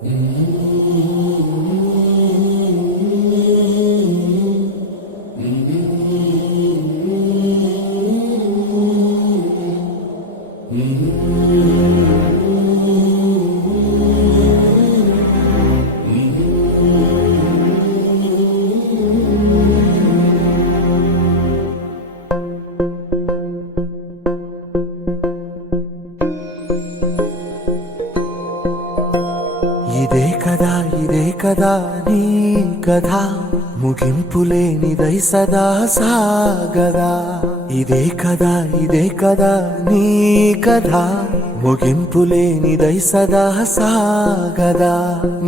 ఇదే కదా నీ కథ ముగింపులేనిదై సదా సాగదా. ఇదే కదా నీ కథ ముగింపులేనిదై సదా సాగదా.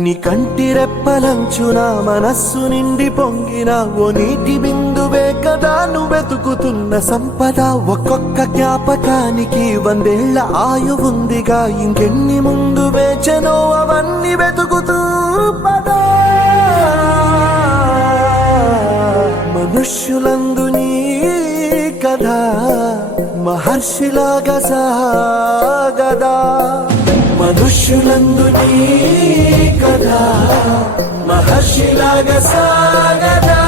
నీ కంటి రెప్పలంచున మనస్సు నిండి పొంగిన ఓ నీటి బిందువే కదా నువ్వెతుకుతున్న సంపద. ఒక్కొక్క జ్ఞాపకానికి 100 ఏళ్ల ఆయువుందిగా, ఇంకెన్ని ముందు వేచనో అవన్నీ వెతుకుతూ పదా. మనుష్యులందు నీ కథ మహర్షిలాగా సాగదా. మనుష్యులందు నీ కథ మహర్షిలాగా సాగదా.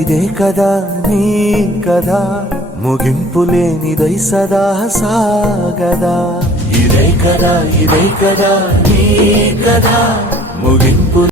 ఇదే కదా నీ కథ ముగింపులేనిదై సదా సాగదా. ఇదే కదా నీ కథ ముగింపు